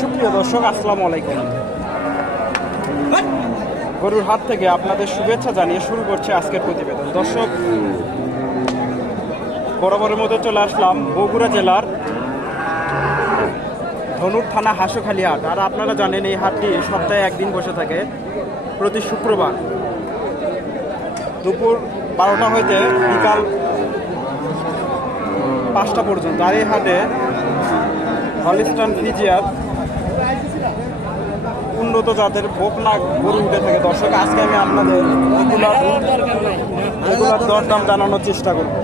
সুপ্রিয় দর্শক, আসসালামু আলাইকুম। গরুর হাট থেকে আপনাদের শুভেচ্ছা জানিয়ে শুরু করছে আজকের প্রতিবেদন। দর্শক, বরাবরের মধ্যে চলে আসলাম বগুড়া জেলার ধনুর থানা হাঁসখালি হাট। আর আপনারা জানেন, এই হাটটি সপ্তাহে একদিন বসে থাকে প্রতি শুক্রবার। দুপুর বারোটা হইতে বিকাল পাঁচটা পর্যন্ত। আর এই হাটে হলিস্টান উন্নত জাতের বোকনা গরু উঠে থাকে। দর্শক, আজকে আমি আপনাদের এগুলার এগুলার দরদাম জানানোর চেষ্টা করব।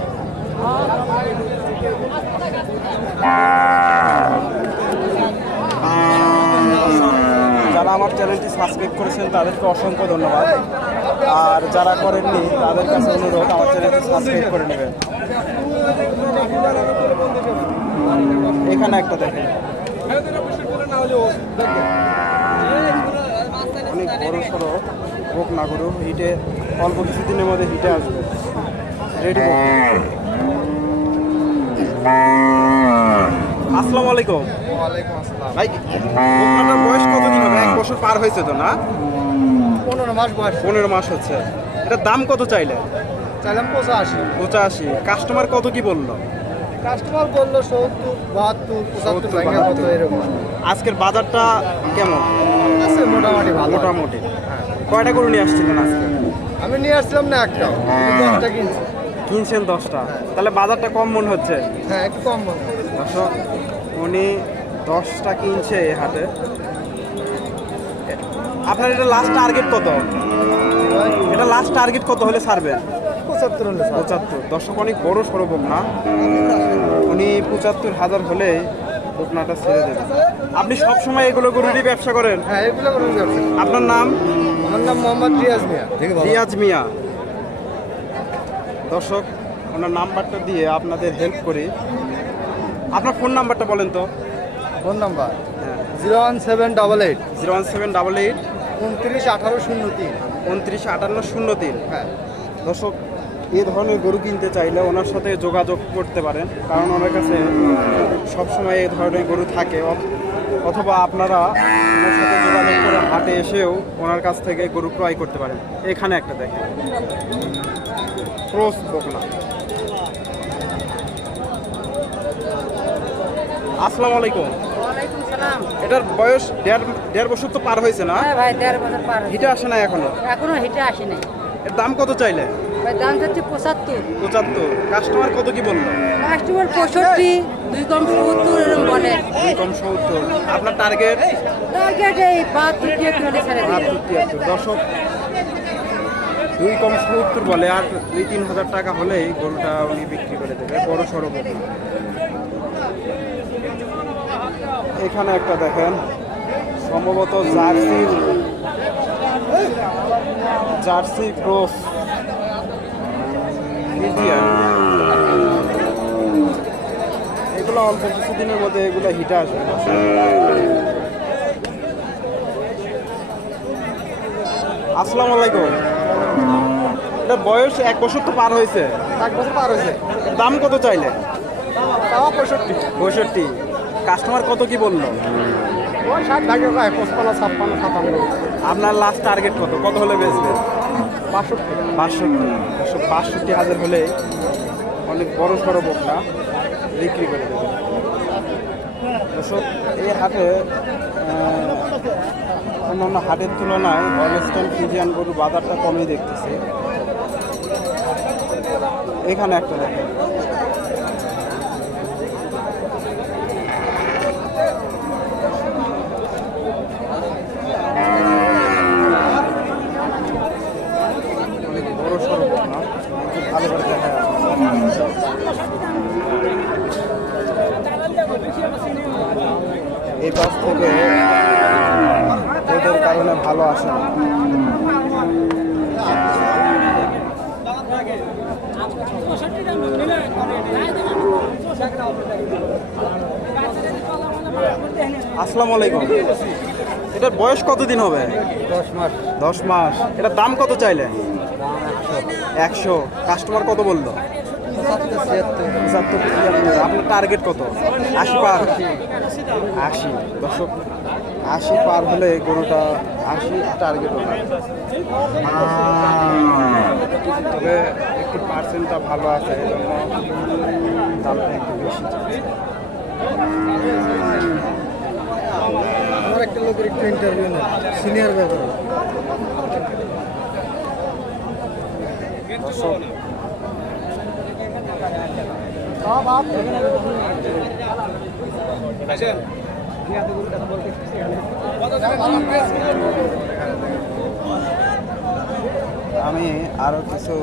যারা আমার চ্যানেলটি সাবস্ক্রাইব করেছেন, তাদেরকে অসংখ্য ধন্যবাদ। আর যারা করেননি তাদের কাছে অনুরোধ আমার চ্যানেলটি সাবস্ক্রাইব করে নেবেন। এখানে একটা দেখেন। অনেক বড় সড়ো হোক না গরু হিটে অল্প কিছুদিনের মধ্যে হিটে আসবে। রেডি আসসালামু আলাইকুম। ওয়ালাইকুম আসসালাম। ভাই আপনার বয়স কতদিন হবে? এক বছর পার হয়েছে তো না? পনেরো মাস বয়স। পনেরো মাস হচ্ছে। এটার দাম কত চাইলে? চাইলাম পঁচাশি। পঁচাশি। কাস্টমার কত কি বলল? কাস্টমার বলল সত্তর বাহাত্তর পঁচাত্তর 70, ব্যাংকের মতো 72 এরকম। আজকের বাজারটা কেমন? আছে মোটামুটি ভালো। মোটামুটি। কয়টা গরু নিয়ে আসছিলেন আজকে? আমি নিয়ে আসছিলাম না কিন্তু দশটা কিনছি। কিনছেন দশটা। তাহলে বাজারটা কম মনে হচ্ছে? হ্যাঁ একটু কম মনে হয়। দর্শক উনি দশটা কিনছে এই হাটে। আপনার এটা লাস্ট টার্গেট কত? এটা লাস্ট টার্গেট কত হলে ছাড়বেন? পঁচাত্তর হলে পঁচাত্তর। দর্শক অনেক বড় সড়ো বকনা উনি পঁচাত্তর হাজার হলে বকনাটা ছেড়ে দেবেন। আপনি সবসময় এগুলো গরুরই ব্যবসা করেন? হ্যাঁ এগুলো কোনো ব্যবসা আপনার নাম? আমার নাম মোহাম্মদ রিয়াজ মিয়া। রিয়াজ মিয়া। দর্শক ওনার নাম্বারটা দিয়ে আপনাদের হেল্প করি। আপনার ফোন নাম্বারটা বলেন তো। Phone number? হ্যাঁ। Zero one seven double eight. Zero one seven double eight. উনত্রিশ আঠারো শূন্য তিন। উনত্রিশ আটান্ন শূন্য তিন। হ্যাঁ। দর্শক এই ধরনের গরু কিনতে চাইলে ওনার সাথে যোগাযোগ করতে পারেন। কারণ ওনার কাছে সবসময় এই ধরনের গরু থাকে। অথবা আপনারা ওনার সাথে যোগাযোগ করে হাটে এসেও ওনার কাছ থেকে গরু ক্রয় করতে পারেন। এখানে একটা দেখেন। ক্রস বকনা। আসসালামু আলাইকুম। এটার বয়স দেড় দেড় বছর তো পার হয়েছে না? হ্যাঁ ভাই দেড় বছর পার হিটে আসে না এখনও? এখনও হিটে আসে নাই। এর দাম কত চাইলে? দাম পঁচাত্তর। পঁচাত্তর। কাস্টমার কত কি বলল? কাস্টমার পঁয়ষট্টি দুই কম সত্তর এরকম বলে। দুই কম সত্তর। আপনার টার্গেট টার্গেট এই বাহাত্তর তিয়াত্তর দশক দুই কম সত্তর বলে আর দুই তিন হাজার টাকা হলেই গরুটা উনি বিক্রি করে দেবে। বড় সড়ো গরু এখানে একটা দেখেন সম্ভবত জার্সি জার্সি ক্রস। এগুলো অল্প কিছুদিনের মধ্যে এগুলো হিটে আসবে। আসসালামু আলাইকুম। এটা বয়স এক বছর তো পার হয়েছে। এক বছর পার হয়েছে। দাম কত চাইলে? পঁয়ষট্টি। পঁয়ষট্টি। কাস্টমার কত কি বলল? আপনার লাস্ট টার্গেট কত? কত হলে বেচবে? বাষট্টি। বাষট্টি। একশো বাষট্টি হাজার হলে অনেক বড় সড়ো বোকটা বিক্রি করে দেবে। দর্শক এই হাটে অন্যান্য হাটের তুলনায় হলস্টন ফিজিয়ান গরুর বাজারটা কমই দেখতেছি। এখানে একটা দেখেন অনেক বড় সড়ো বোকনা খুব ভালো করে দেখা যাচ্ছে এই পাশ থেকে ওদের কারণে ভালো আসে না। আসসালামু আলাইকুম। এটার বয়স কতদিন হবে? দশ মাস। দশ মাস। এটার দাম কত চাইলে? একশো। কাস্টমার কত বলল? পঁচাত্তর আপনার টার্গেট কত? আশি পার আশি। দর্শক আশি পার হলে গরুটা আশি টার্গেট হবে। তবে একটু পার্সেন্টটা ভালো আছে এই জন্য দামটা একটু বেশি। আমার একটা লোকের একটু ইন্টারভিউ নেই সিনিয়র ব্যাপারে। আমি আরও কিছু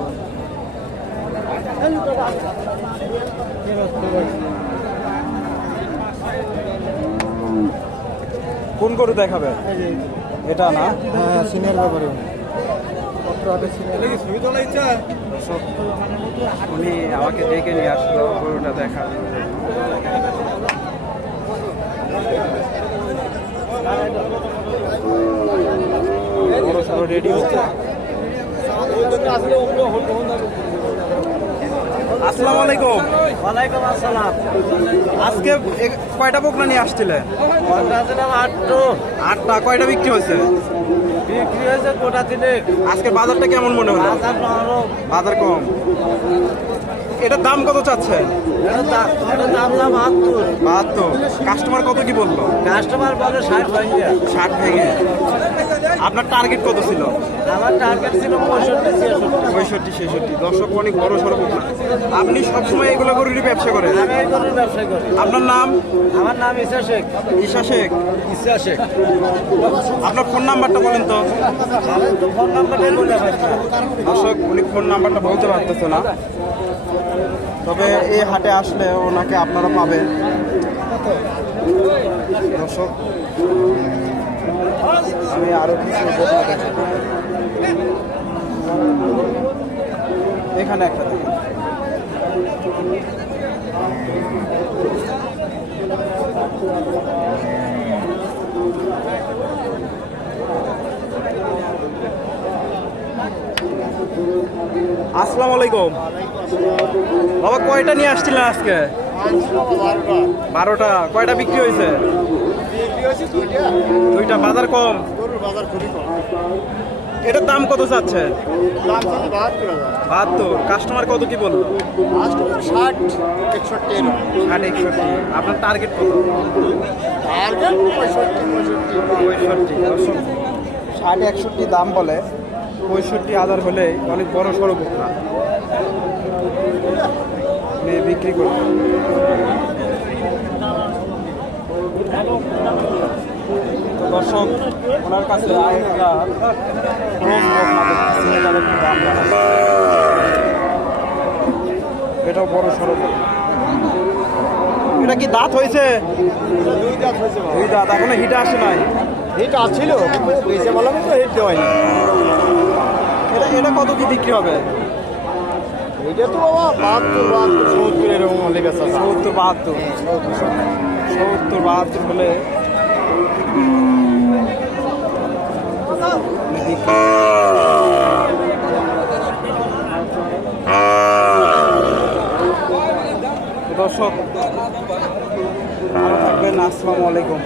কোন গরু দেখাবে? এটা না? হ্যাঁ সিনিয়র ব্যাপারে। উনি আমাকে ডেকে নিয়ে আসলো গরুটা দেখার সড়ো রেডি হচ্ছে। আসসালামু আলাইকুম। ওয়ালাইকুম আসসালাম। আজকে কয়টা বকনা নিয়ে আসছিলেন? আটটো। আটটা কয়টা বিক্রি হয়েছে? বিক্রি হয়েছে? গোটা দিনে আজকে বাজারটা কেমন মনে হলো? বাজার বাজার কম। এটার দাম কত চাচ্ছে এটা এটা বাহাত্তর। বাহাত্তর। কাস্টমার কত কি বলল? কাস্টমার বলে ষাট ভেঙে ষাট ভেঙে আপনার টার্গেট কত ছিল? আমার টার্গেট ছিল পঁয়ষট্টি ছেষট্টি দর্শক অনেক বড় সড়ো বকনা আপনি সবসময় এগুলো গরুরই ব্যবসা করেন? আপনার নাম? আমার নাম ইসা শেখ। ঈশা শেখ? ইসা শেখ। আপনার ফোন নাম্বারটা বলেন তো। ফোন পাচ্ছি দর্শক উনি ফোন নাম্বারটা বলতে পারতেছে না। তবে এই হাটে আসলে ওনাকে আপনারা পাবেন। দর্শক আমি আরও কিছু এখানে একটা দেখুন আসসালামু আলাইকুম। বাবা, কয়টা নিয়ে আসছিলেন আজকে? বারোটা। কয়টা বিক্রি হয়েছে? দুইটা। বাজার কম। এটার দাম কত চাচ্ছে? বাহাত্তর কাস্টমার কত কি বলল? ষাট একষট্টি ষাট একষট্টি। আপনার টার্গেট কত? টার্গেট পঁয়ষট্টি পঁয়ষট্টি। ষাট একষট্টি দাম বলে পঁয়ষট্টি হাজার হলে অনেক বড় সড়ো বোকরা নিয়ে বিক্রি করবে তো দর্শক ওনার কাছে আরেকটা দাম বড় সড়ো বকনা। এটা কি দাঁত হয়েছে? দুই দাঁত এখনও হিটে আসে নাই। হিট আসছিল বেঁচে বললাম তো হিট হয়নি। এটা এটা কত কি বিক্রি হবে? এটা তো বাবা বাহাত্তর বাহাত্তর সত্তর এরকম হলে বেচা। সত্তর বাহাত্তর। সত্তর বাহাত্তর হলে দর্শক থাকবেন। আসসালামু আলাইকুম।